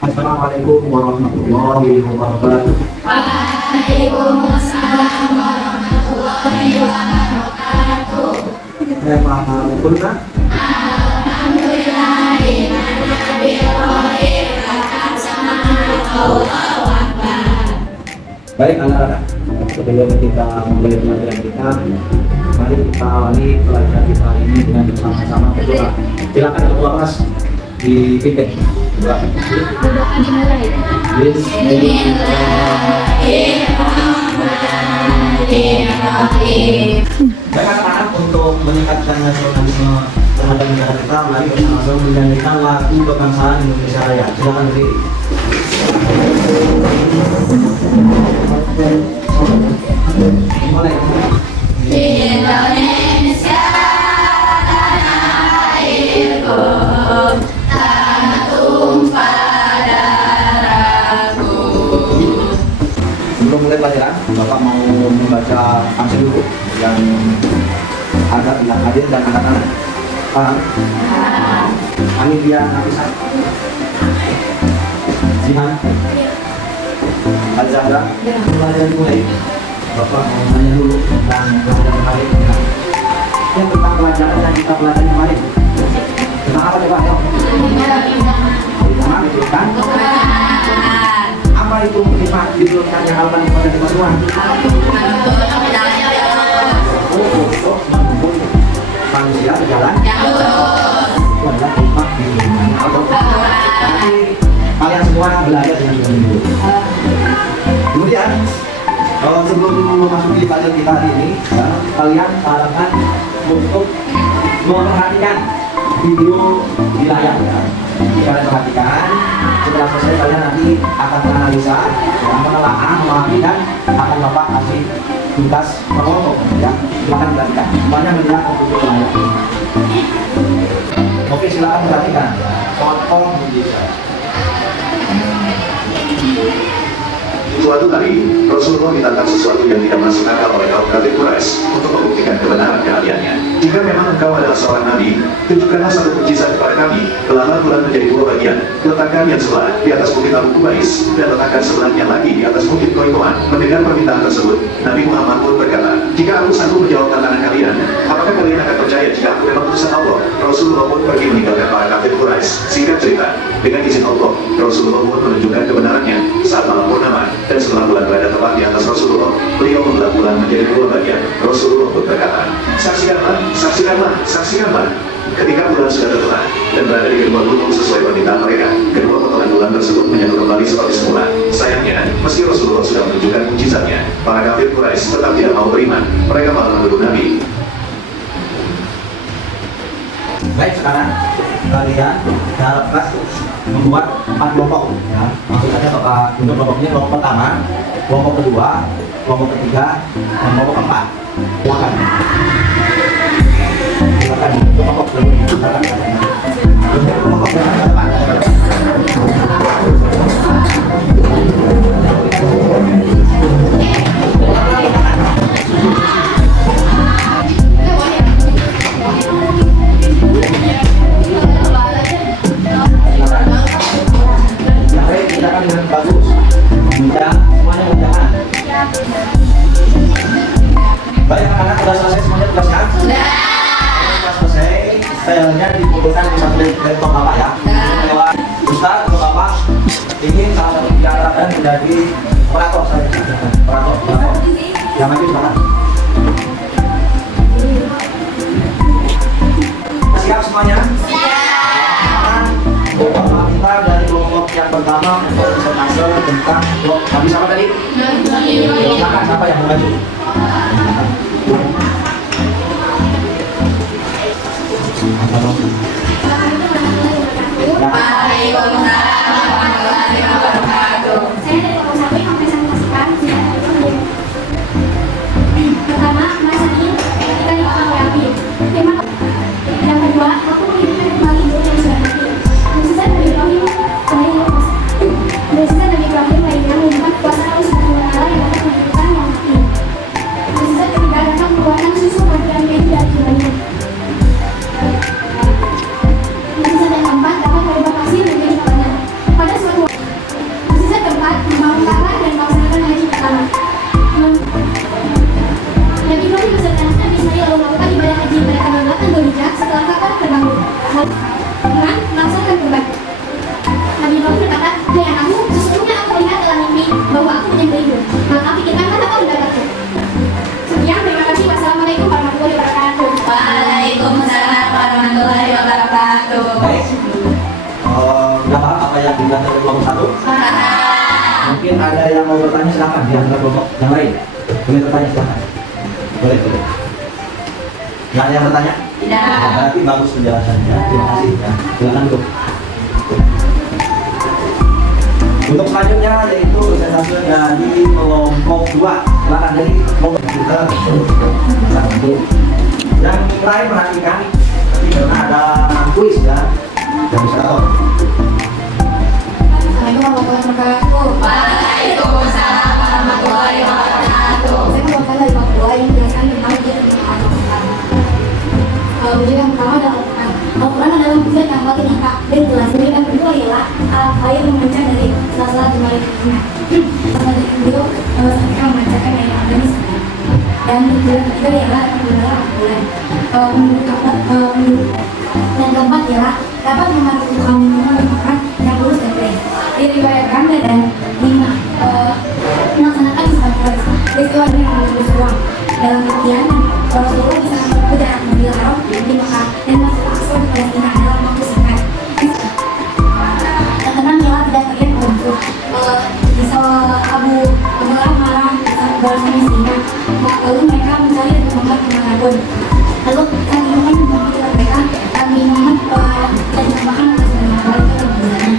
Assalamualaikum warahmatullahi wabarakatuh. Waalaikumsalam warahmatullahi wabarakatuh. Tema betul. Baik anak-anak, sebelum kita mulai pelajaran kita, mari kita awali pelajaran kita ini dengan bersama-sama berdoa. Silakan ketua kelas dipimpin. Doa. Bismillahirrahmanirrahim. Baik anak-anak, untuk meningkatkan nasionalisme terhadap negara kita, mari bersama-sama menyanyikan lagu kebangsaan Indonesia Raya. Silakan berdiri. Mulai. Indonesia tanah airku, tanah tumpah darahku. Sebelum mulai pelajaran, Bapak mau membaca pancing dulu yang ada bilang hadir dan anak-anak. Paham? Amin dia Nafisan. Jihan. Al-Zahra. Pelajaran mulai. Bapak mau nanya dulu tentang pelajaran kemarin. Ya, tentang pelajaran yang kita pelajari kemarin. Tentang apa coba? Tentang itu kan? Apa itu hikmah diturunkan yang halaman kepada Tuhan? Untuk mendukung manusia berjalan. Itu adalah hikmah diturunkan Allah. Tapi kalian semua belajar dengan dulu. Kemudian sebelum memasuki pelajaran kita hari ini, kalian sarankan untuk memperhatikan video di layar ya. Kalian perhatikan, setelah selesai kalian nanti akan menganalisa, menelaah, memahami dan akan Bapak kasih tugas penolong ya. Silakan perhatikan, semuanya melihat untuk layar. Oke, silakan perhatikan. Contoh bisa. Suatu hari, Rasulullah ditantang sesuatu yang tidak masuk akal oleh kaum kafir Quraisy untuk membuktikan kebenaran keahliannya. Jika memang engkau adalah seorang nabi, tunjukkanlah satu mukjizat kepada kami. Belahlah bulan menjadi dua bagian, letakkan yang sebelah di atas bukit Abu Kubais, dan letakkan sebelahnya lagi di atas bukit Qoyqoan. Mendengar permintaan tersebut, Nabi Muhammad pun berkata, jika aku sanggup menjawab tantangan kalian, apakah kalian akan percaya jika aku memang utusan Allah? Rasulullah pun pergi meninggalkan para kafir Quraisy. Singkat cerita, dengan izin Allah, Rasulullah pun menunjukkan kebenarannya saat malam purnama. Dan setelah bulan berada tepat di atas Rasulullah, beliau membelah bulan menjadi dua bagian. Rasulullah pun berkata, saksikanlah, saksikanlah, saksikanlah. Ketika bulan sudah terbenam dan berada di kedua gunung sesuai permintaan mereka, kedua potongan bulan tersebut menyatu kembali seperti semula. Sayangnya, meski Rasulullah sudah menunjukkan mukjizatnya, para kafir Quraisy tetap tidak mau beriman. Mereka malah menuduh Nabi. Baik, sekarang kalian dapat membuat 4 kelompok ya. Maksudnya Bapak untuk kelompoknya kelompok pertama, kelompok kedua, kelompok ketiga, dan kelompok keempat. Silakan. Silakan kelompok dulu. Silakan. Kelompok pertama. Dengan bagus, mudah, semuanya mudahan. Baik anak-anak, sudah selesai semuanya tugasnya? Sudah. Sudah selesai, filenya dikumpulkan di satu laptop Bapak ya. Lewat Ustaz, kalau Bapak ingin salah satu di antara dan menjadi operator saya. Operator. Yang maju sekarang. Siap semuanya? Bapak kita dari kelompok yang pertama untuk presentase tentang Nabi siapa tadi? Silakan, siapa yang mau maju? Waalaikumsalam warahmatullahi wabarakatuh. Saya dari kelompok 1 yang mempresentasikan pertama, Mas Amin, kita di kelompok Yamin. Yang kedua, aku menginginkan kembali dulu yang sudah mati. Mukjizat Nabi Ibrahim lainnya mengumumkan kuasa Allah Subhanahu wa Ta'ala yang dapat menghidupkan yang mati. Mukjizat ketiga datang mengeluarkan susu pada yang dari bayi. berbijak setelah kapal terbangun. Tuhan melaksanakan kurban. Nabi Ibrahim berkata, "Hai anakku, sesungguhnya aku melihat dalam mimpi bahwa aku menyembelih hidup. Maka pikirkanlah apa pendapatku." Sekian, terima kasih. Wassalamualaikum warahmatullahi wabarakatuh. Waalaikumsalam warahmatullahi wabarakatuh. Baik. Udah paham apa yang dibilang dari kelompok satu? Mungkin ada yang mau bertanya, silakan di antara kelompok yang lain. Boleh bertanya, silakan. Boleh. Nggak ada yang bertanya? Tidak. Nah, berarti bagus penjelasannya. Terima kasih. Ya. Silakan dulu. Untuk selanjutnya yaitu presentasi dari kelompok 2. Silakan dari kelompok kita. Silakan dulu. Yang lain perhatikan, karena ada kuis ya. Yang bisa tahu. Assalamualaikum warahmatullahi wabarakatuh. Waalaikumsalam warahmatullahi wabarakatuh. Saya merupakan dari kelompok 2 yang menjelaskan tentang ujian Al-Quran. Ujian yang pertama adalah Al-Quran. Al-Quran adalah ujian yang paling nyata dan jelas. Ujian yang kedua ialah air memancar dari sela-sela jemari tubuhnya. Sama dari beliau ketika memancarkan air yang manis. Dan ujian ketiga ialah Al-Quran. Yang keempat ialah dapat memanfaatkan minuman yang lurus dan kering. Diriwayatkan dan melaksanakan ibadah peristiwa yang lurus ruang. Dalam artian Rasulullah bisa berjalan Masjidil Haram di Mekah dan masuk Aqsa di Palestina dalam waktu singkat. Yang keenam ialah tidak terlihat untuk bisa Abu Lahab marah bersama istrinya. Lalu mereka mencari Muhammad kemanapun. Lalu Nabi Muhammad menghentikan mereka. Nabi Muhammad dan menambahkan keselamatan ke bulannya.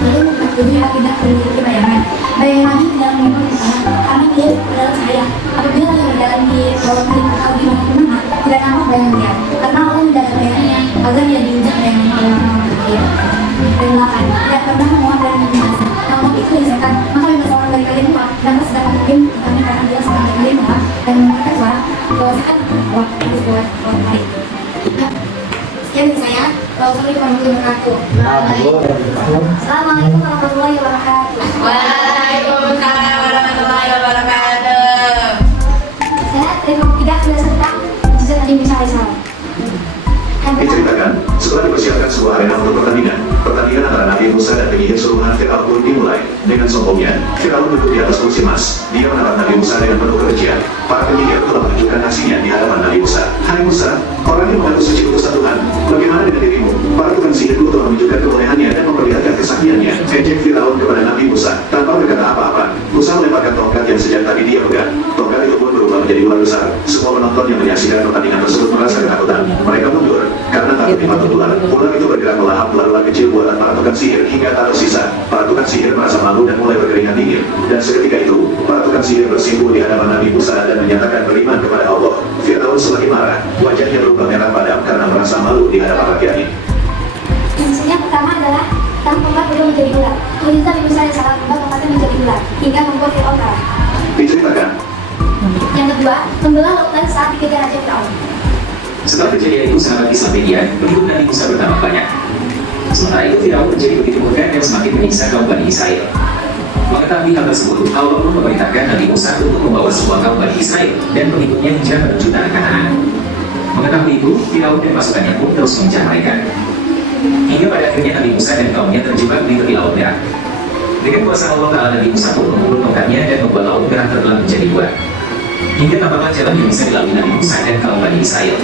Lalu maksudnya tidak memiliki bayangan. Bayangan ini tidak memang karena dia adalah cahaya. Apabila dia berjalan di bawah kering atau di mana-mana, tidak nampak bayangan dia. Karena Allah tidak ada bayangannya agar dia diinjak bayangan orang-orang kafir. Dan 8. Tidak pernah memuat dan membinasa. Namun itu disekan, maka bila seorang dari kalian muat, dan sedapat mungkin karena bila seorang dari kalian muat dan mengangkat suara, bahwasakan Allah harus buat orang lain. Sekian dari saya. Wassalamualaikum warahmatullahi wabarakatuh. Assalamualaikum warahmatullahi wabarakatuh. Waalaikumsalam warahmatullahi wabarakatuh. Saya dari kelompok 3 sudah tentang mujizat Nabi Musa alaihissalam. Diceritakan, setelah dipersiapkan sebuah arena untuk pertandingan antara Nabi Musa dan penyihir suruhan Fir'aun pun dimulai. Dengan sombongnya, Fir'aun duduk di atas kursi emas. Dia menatap Nabi Musa dengan penuh kebencian. Para penyihir telah menunjukkan aksinya di hadapan Nabi Musa. "Hai Musa, orang yang mengaku suci utusan Tuhan, bagaimana dengan dirimu? Para tukang sihirku telah menunjukkan kebolehannya dan memperlihatkan kesaktiannya." Ejek Fir'aun kepada Nabi Musa. Tanpa berkata apa-apa, Musa melemparkan tongkat yang sejak tadi dia pegang. Tongkat itu pun berubah menjadi ular besar. Semua penonton yang menyaksikan pertandingan tersebut merasa ketakutan. Mereka mundur karena takut dimakan ular. Ular itu bergerak melahap ular-ular kecil buatan para tukang sihir hingga tak tersisa. Para tukang sihir merasa malu dan mulai berkeringat dingin. Dan seketika itu, para tukang sihir bersimpuh di hadapan Nabi Musa dan menyatakan beriman kepada Allah. Fir'aun semakin marah. Wajahnya berubah merah padam karena merasa malu di hadapan rakyatnya. Yang pertama adalah tongkat berubah menjadi ular. Mujizat Nabi Musa alaihissalam membuat tongkatnya menjadi ular hingga membuat Fir'aun marah. Diceritakan, Yang kedua, membelah lautan saat dikejar Raja Fir'aun. Setelah kejadian itu, sahabat Islam media penduduk Nabi Musa bertambah banyak. Sementara itu Firaun menjadi begitu murka dan semakin menyiksa kaum Bani Israel. Mengetahui hal tersebut, Allah pun memerintahkan Nabi Musa untuk membawa semua kaum Bani Israel dan pengikutnya hijrah menuju tanah Kanaan. Mengetahui itu, Firaun dan pasukannya pun terus mengejar mereka. Hingga pada akhirnya Nabi Musa dan kaumnya terjebak di tepi Laut Merah. Dengan kuasa Allah Ta'ala, Nabi Musa pun memukul tongkatnya dan membuat Laut Merah terbelah menjadi dua. Hingga tampaklah jalan yang bisa dilalui Nabi Musa dan kaum Bani Israel.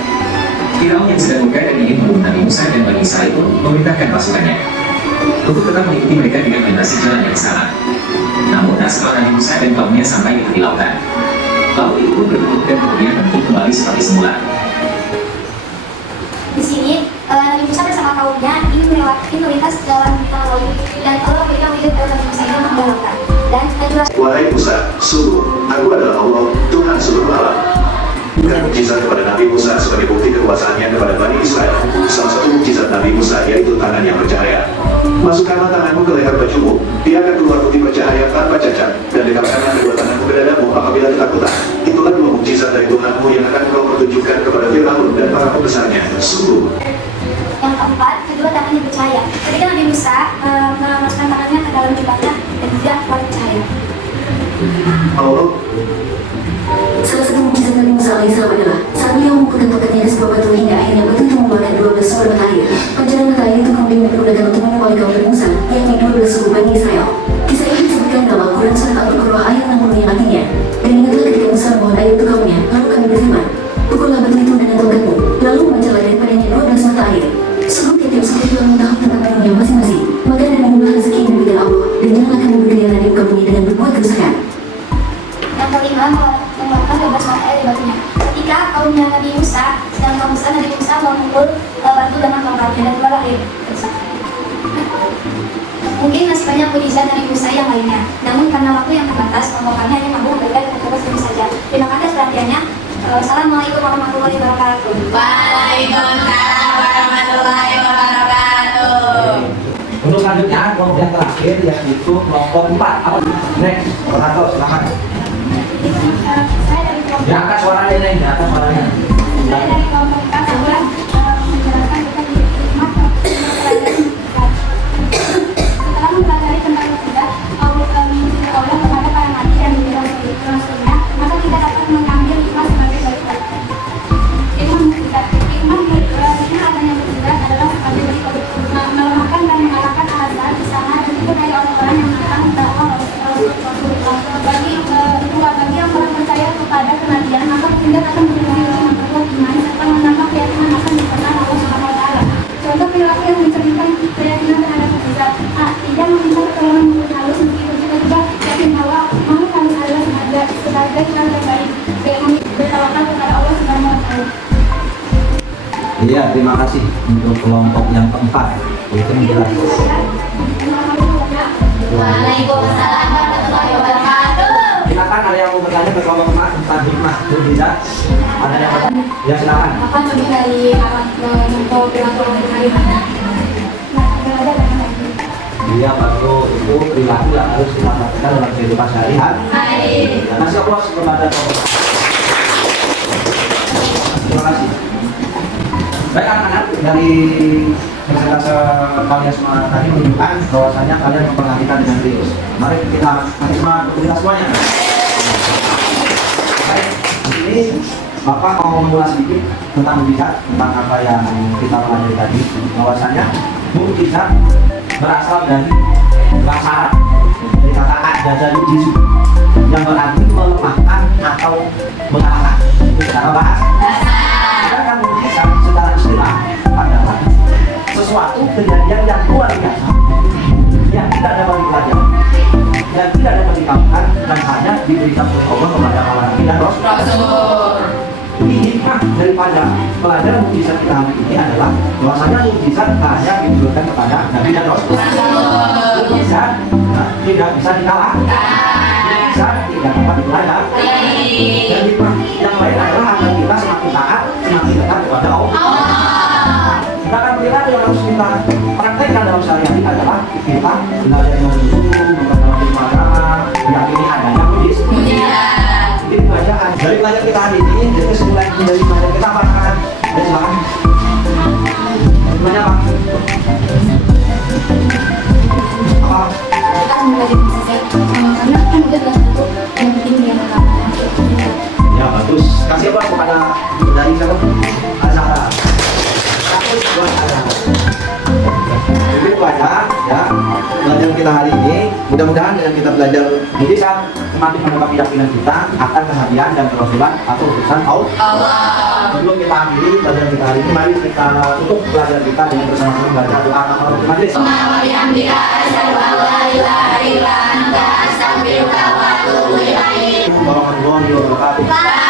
Firaun yang sedang murka dan ingin membunuh Nabi Musa dan Bani Israel pun memerintahkan pasukannya untuk tetap mengikuti mereka dengan melintasi jalan yang sama. Namun setelah Nabi Musa dan kaumnya sampai di tepi lautan, laut itu pun berbentuk dan kemudian bentuk kembali seperti semula. Di sini Nabi Musa bersama kaumnya ingin melintas jalan di tengah laut dan Allah memberikan wujud kepada Nabi Musa yang membalaukan dan najwa. "Wahai Musa, sungguh, aku adalah Allah, Tuhan seluruh alam." Dan mukjizat kepada Nabi Musa sebagai bukti kekuasaannya kepada Bani Israel. Salah satu mukjizat Nabi Musa yaitu tangan yang bercahaya. "Masukkanlah tanganmu ke leher bajumu, dia akan keluar putih bercahaya tanpa cacat, dan dekatkanlah kedua tanganmu ke dadamu apabila ketakutan. Itulah dua mukjizat dari Tuhanmu yang akan kau pertunjukkan kepada Fir'aun dan para pembesarnya. Sungguh." Yang keempat, kedua tangannya bercahaya. Ketika Nabi Musa memasukkan tangannya ke dalam jubahnya dan tidak keluar cahaya. Mau Salah satu mukjizat Nabi Musa alaihissalam adalah saat beliau mengumpulkan tongkatnya di sebuah batu hingga akhirnya batu itu mengeluarkan 12 sumber mata air. Pancaran mata air itu kemudian dipergunakan untuk minum oleh kaum Nabi Musa, yakni 12 suku Bani Israel. Kisah ini disebutkan dalam Al-Quran surat Al-Baqarah ayat 60 yang artinya, dan ingatlah ketika Musa memohon air untuk kaumnya, lalu kami berfirman, pukullah batu itu dengan tongkatmu, lalu memancarlah daripadanya 12 mata air. Sungguh tiap suku telah mengetahui tentang ilmunya masing-masing. Maka dan menimba rezeki yang diberikan Allah, dan janganlah kamu berdaya di kaumnya dengan berbuat kerusakan. Yang kelima, mengeluarkan 12 mata air dari batunya. Ketika kaumnya Nabi Musa, sedang kaum Musa, Nabi Musa memukul batu dengan tongkatnya dan keluar air. Mungkin masih banyak mukjizat Nabi Musa yang lainnya. Namun karena waktu yang terbatas, pembawaannya hanya mampu memberikan beberapa sini saja. Terima kasih atas perhatiannya. Wassalamualaikum warahmatullahi wabarakatuh. Waalaikumsalam warahmatullahi wabarakatuh. Untuk selanjutnya kelompok yang terakhir yaitu kelompok 4. Apa? Next, Orlando silakan. Saya dari kelompok Diangkat suaranya nih, diangkat suaranya. saya dari kelompok 4 adalah menjelaskan tentang hikmah pelajaran mukjizat. Setelah mempelajari tentang mukjizat Allah kepada para nabi dan rasulnya, maka kita dapat mengambil hikmah sebagai berikut. Hikmah mukjizat. Hikmah adanya mukjizat adalah sebagai berikut: melemahkan dan mengalahkan alasan, usaha, dan itu dari orang-orang yang mengatakan bahwa Rasulullah bagi yang kurang percaya kepada kenabian, maka mukjizat akan berfungsi untuk memperkuat iman serta menambah keyakinan akan dikenal Allah Subhanahu wa Ta'ala. Contoh perilaku yang mencerminkan keyakinan terhadap mukjizat: tidak meminta pertolongan mulut halus meskipun kita juga yakin bahwa makhluk halus adalah sebagai cara terbaik. Bertawakal kepada Allah Subhanahu wa Ta'ala. Iya, terima kasih untuk kelompok yang keempat. Itu menjelaskan. Waalaikumsalam warahmatullahi wabarakatuh. Silakan ada yang mau bertanya ke kelompok 4 tentang hikmah mukjizat? Ada yang bertanya? Ya silakan. Apa lebih dari contoh perilaku hari ini? Iya, baru itu perilaku yang harus kita lakukan dalam kehidupan sehari-hari. Dan kasih Allah kepada kelompok. Terima kasih. Baik anak-anak, dari presentasi kalian semua tadi menunjukkan bahwasanya kalian memperhatikan dengan serius. Mari kita simak kita semuanya. Baik, ini Bapak mau mengulas sedikit tentang mukjizat, tentang apa yang kita pelajari tadi. Bahwasanya mukjizat berasal dari bahasa Arab, dari kata ajaza yujizu, yang berarti melemahkan atau mengalahkan. Itu secara bahasa. Sedangkan mukjizat secara istilah adalah sesuatu kejadian yang luar biasa yang tidak dapat dipelajari, yang tidak dapat dikatakan, dan hanya diberikan oleh Allah kepada para nabi dan rasul. Hikmah daripada pelajaran mukjizat kita hari ini adalah bahwasanya mukjizat hanya diberikan kepada nabi dan rasul. Mukjizat tidak bisa dikalahkan, mukjizat tidak dapat dipelajari. Dan hikmah yang lain adalah agar kita semakin taat, semakin dekat kepada Allah. Sedangkan kita yang harus kita praktekkan dalam sehari-hari adalah kita belajar menuju, memperdalam ilmu agama, meyakini adanya mukjizat. Jadi bacaan dari pelajaran kita hari ini, jadi kesimpulan dari pelajaran kita apa akan? Ya silakan. Semuanya apa? Apa? Kita akan belajar mukjizat karena kan udah jelas itu yang penting dia melakukan. Ya bagus. Kasih apa kepada dari siapa? Azhara. Buat Azhara. Jadi itu aja ya pelajaran kita hari ini. Mudah-mudahan dengan kita belajar mukjizat semakin menambah keyakinan kita akan kehadiran dan kerasulan atau utusan Allah. Sebelum kita akhiri pelajaran kita hari ini, mari kita tutup pelajaran kita dengan bersama-sama membaca doa kafaratul majlis. Warahmatullahi wabarakatuh.